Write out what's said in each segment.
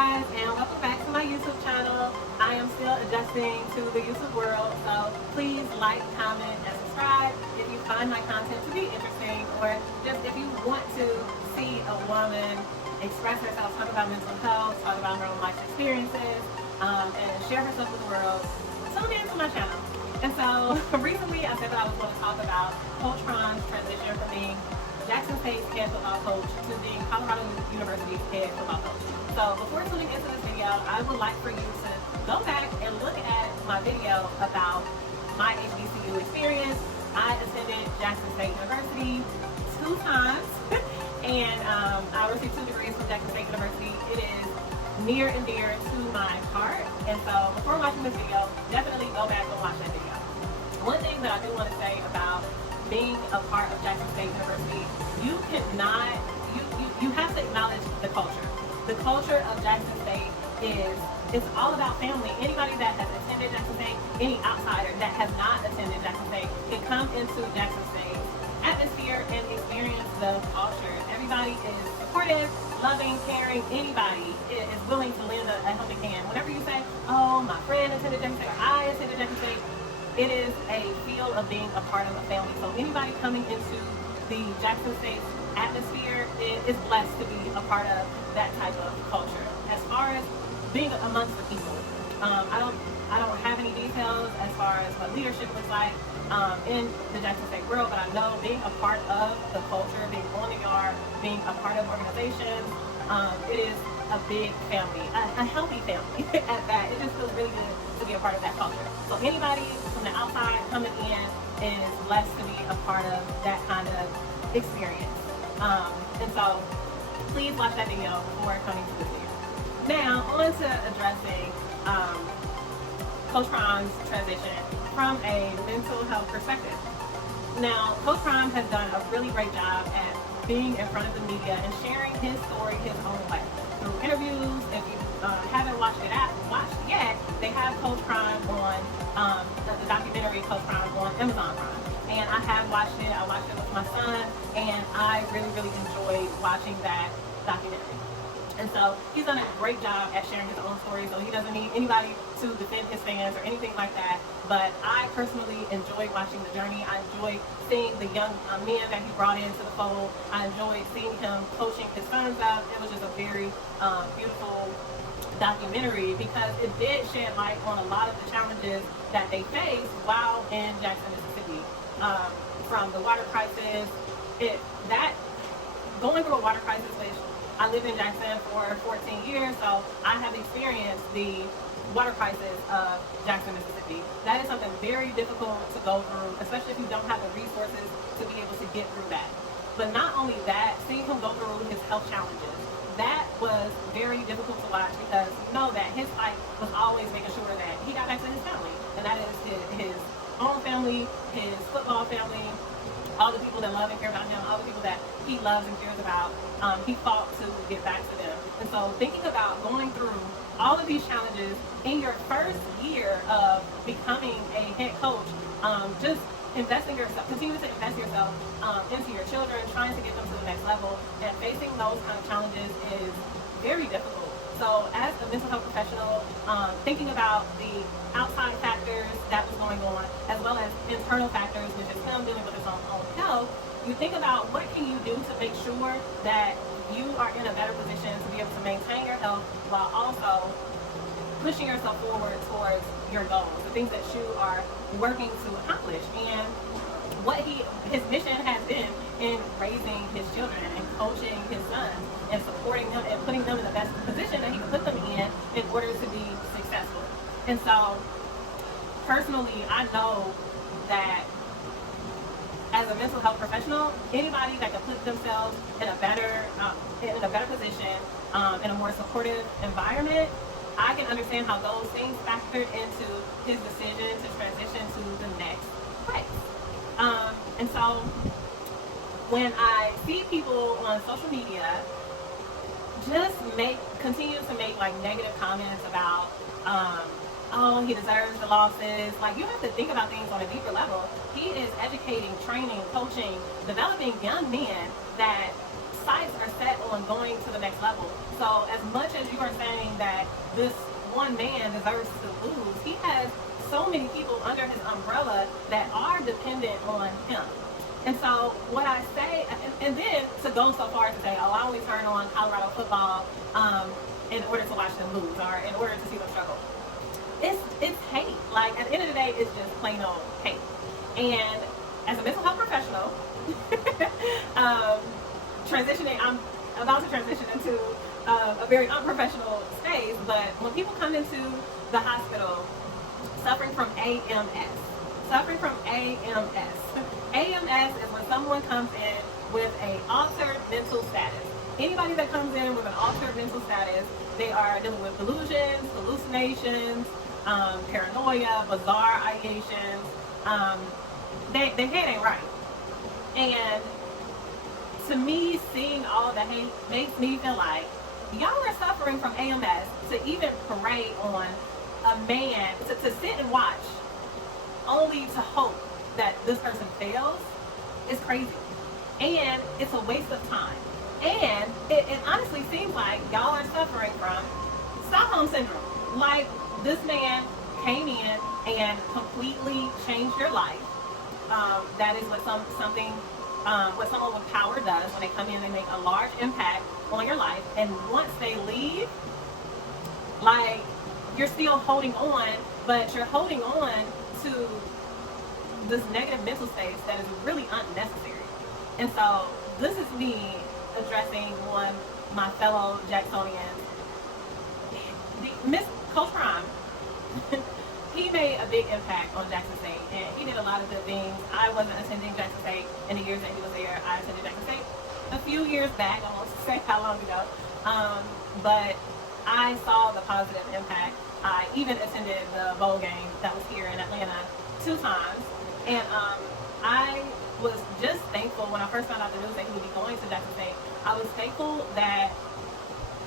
guys, and welcome back to my YouTube channel. I am still adjusting to the YouTube world, so please like, comment, and subscribe if you find my content to be interesting, or just if you want to see a woman express herself, talk about mental health, talk about her own life experiences, and share herself with the world. Tune in to my channel. And so recently I said that I was going to talk about Coach Ron's transition from being Jackson State's head football coach to being Colorado University's head football coach. So before tuning into this video, I would like for you to go back and look at my video about my HBCU experience. I attended Jackson State University 2 times and I received 2 degrees from Jackson State University. It is near and dear to my heart, and so before watching this video, definitely go back and watch that video. One thing that I do want to say about being a part of Jackson State University, you cannot, you have to acknowledge the culture. The culture of Jackson State it's all about family. Anybody that has attended Jackson State, any outsider that has not attended Jackson State can come into Jackson State's atmosphere and experience the culture. Everybody is supportive, loving, caring. Anybody is willing to lend a helping hand. Whenever you say, oh, my friend attended Jackson State, or I attended Jackson State, it is a feel of being a part of a family. So anybody coming into the Jackson State atmosphere is blessed to be a part of that type of culture. As far as being amongst the people, I don't have any details as far as what leadership looks like in the Jackson State world, but I know being a part of the culture, being on the yard, being a part of organizations, it is a big family, a healthy family at that. It just feels really good to be a part of that culture. So anybody from the outside coming in is blessed to be a part of that kind of experience. And so please watch that video before coming to this video. Now, on to addressing Coach Ron's transition from a mental health perspective. Now, Coach Ron has done a really great job at being in front of the media and sharing his story his own way. Through interviews, if you haven't watched it yet, they have Coach Ron on the documentary Coach Ron on Amazon Prime. And I have watched it. I watched it with my son, and I really, really enjoyed watching that documentary. And so he's done a great job at sharing his own story, so he doesn't need anybody to defend his fans or anything like that. But I personally enjoy watching the journey. I enjoy seeing the young men that he brought into the fold. I enjoyed seeing him coaching his sons up. It was just a very beautiful documentary because it did shed light on a lot of the challenges that they faced while in Jackson, Mississippi. From the water crisis, going through a water crisis, which I lived in Jackson for 14 years, so I have experienced the water crisis of Jackson, Mississippi. That is something very difficult to go through, especially if you don't have the resources to be able to get through that. But not only that, seeing him go through his health challenges, that was very difficult to watch because you know that his fight was always making sure that he got back to his family, and that is his own family, his football family, all the people that love and care about him, all the people that he loves and cares about. He fought to get back to them. And so thinking about going through all of these challenges in your first year of becoming a head coach, just investing yourself, continue to invest yourself into your children, trying to get them to the next level, and facing those kind of challenges is very difficult. So as a mental health professional, thinking about the outside factors that was going on, as well as internal factors, which is him dealing with his own health, you think about what can you do to make sure that you are in a better position to be able to maintain your health while also pushing yourself forward towards your goals, the things that you are working to accomplish. And what his mission has been in raising his children and coaching his sons and supporting them and putting them in the best position that he can put them in order to be successful. And so personally, I know that as a mental health professional, anybody that can put themselves in a better position, in a more supportive environment, I can understand how those things factored into his decision to transition to the next place. And so when I see people on social media just continue to make like negative comments about oh, he deserves the losses. Like, you have to think about things on a deeper level. He is educating, training, coaching, developing young men that sights are set on going to the next level. So as much as you are saying this one man deserves to lose. He has so many people under his umbrella that are dependent on him. And so what I say, and then to go so far as to say, oh, I only turn on Colorado football in order to watch them lose or in order to see them struggle. It's hate. Like, at the end of the day, it's just plain old hate. And as a mental health professional, I'm about to transition into a very unprofessional stage, but when people come into the hospital suffering from AMS, AMS is when someone comes in with an altered mental status. Anybody that comes in with an altered mental status, they are dealing with delusions, hallucinations, paranoia, bizarre ideations. Their head ain't right. And to me, seeing all the hate makes me feel like y'all are suffering from AMS to even parade on a man, to sit and watch only to hope that this person fails is crazy. And it's a waste of time. And it honestly seems like y'all are suffering from Stockholm Syndrome. Like, this man came in and completely changed your life. That is what what someone with power does. When they come in, they make a large impact on your life. And once they leave, like, you're still holding on, but you're holding on to this negative mental state that is really unnecessary. And so this is me addressing one my fellow Jacksonians. Miss Coach Prime, he made a big impact on Jackson State, and he did a lot of good things. I wasn't attending Jackson State in the years that he was there. I attended Jackson State a few years back. I won't say how long ago, but I saw the positive impact. I even attended the bowl game that was here in Atlanta 2 times, and I was just thankful when I first found out the news that he would be going to Jackson State. I was thankful that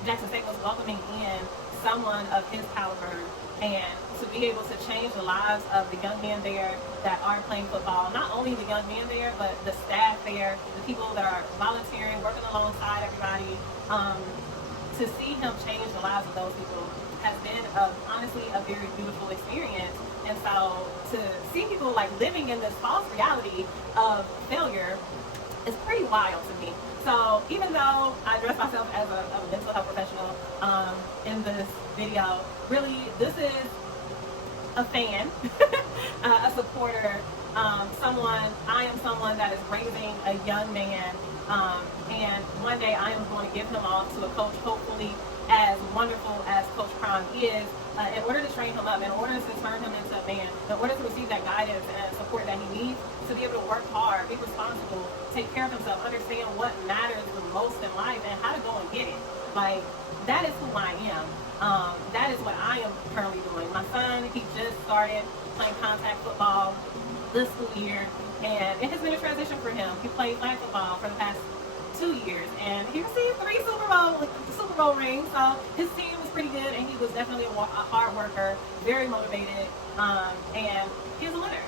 Jackson State was welcoming in someone of his caliber, and to be able to change the lives of the young men there that are playing football. Not only the young men there, but the staff there, the people that are volunteering, working alongside everybody. To see him change the lives of those people has been honestly a very beautiful experience. And so to see people like living in this false reality of failure is pretty wild to me. So even though I dress myself as a mental health professional in this video, really this is a fan, a supporter, I am someone that is raising a young man, and one day I am going to give him off to a coach, hopefully as wonderful as Coach Prime is, in order to train him up, in order to turn him into a man, in order to receive that guidance and support that he needs, to be able to work hard, be responsible, take care of himself, understand what matters the most in life, and how to go and get it. Like, that is who I am. That is what I am currently doing. My son, he just started playing contact football this school year, and it has been a transition for him. He played flag football for the past 2 years, and he received 3 Super Bowl rings. So his team was pretty good, and he was definitely a hard worker, very motivated, and he's a winner.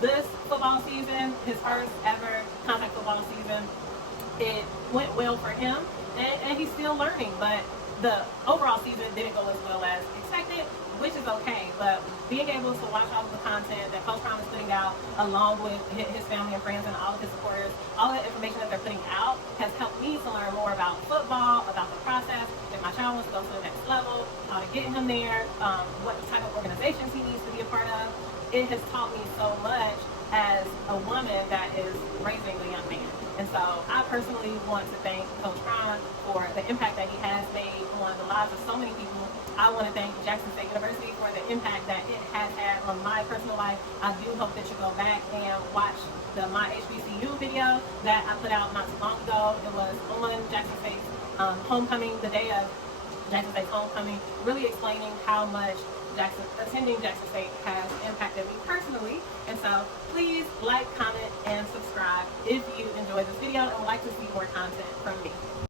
This football season, his first ever contact football season, it went well for him, and he's still learning, but the overall season didn't go as well as expected, which is okay. But being able to watch all of the content that Coach Prime is putting out, along with his family and friends and all of his supporters, all the information that they're putting out has helped me to learn more about football, about the process, if my child wants to go to the next level, how to get him there, what type of organizations he needs to be a part of. It has taught me so much as a woman that is raising a young man. And so I personally want to thank Coach Prime for the impact that he has made on the lives of so many people. I want to thank Jackson State University for the impact that it has had on my personal life. I do hope that you go back and watch the My HBCU video that I put out not too long ago. It was on Jackson State's homecoming, the day of Jackson State's homecoming, really explaining how much attending Jackson State has impacted me personally. And so please like, comment, and subscribe if you enjoyed this video and would like to see more content from me.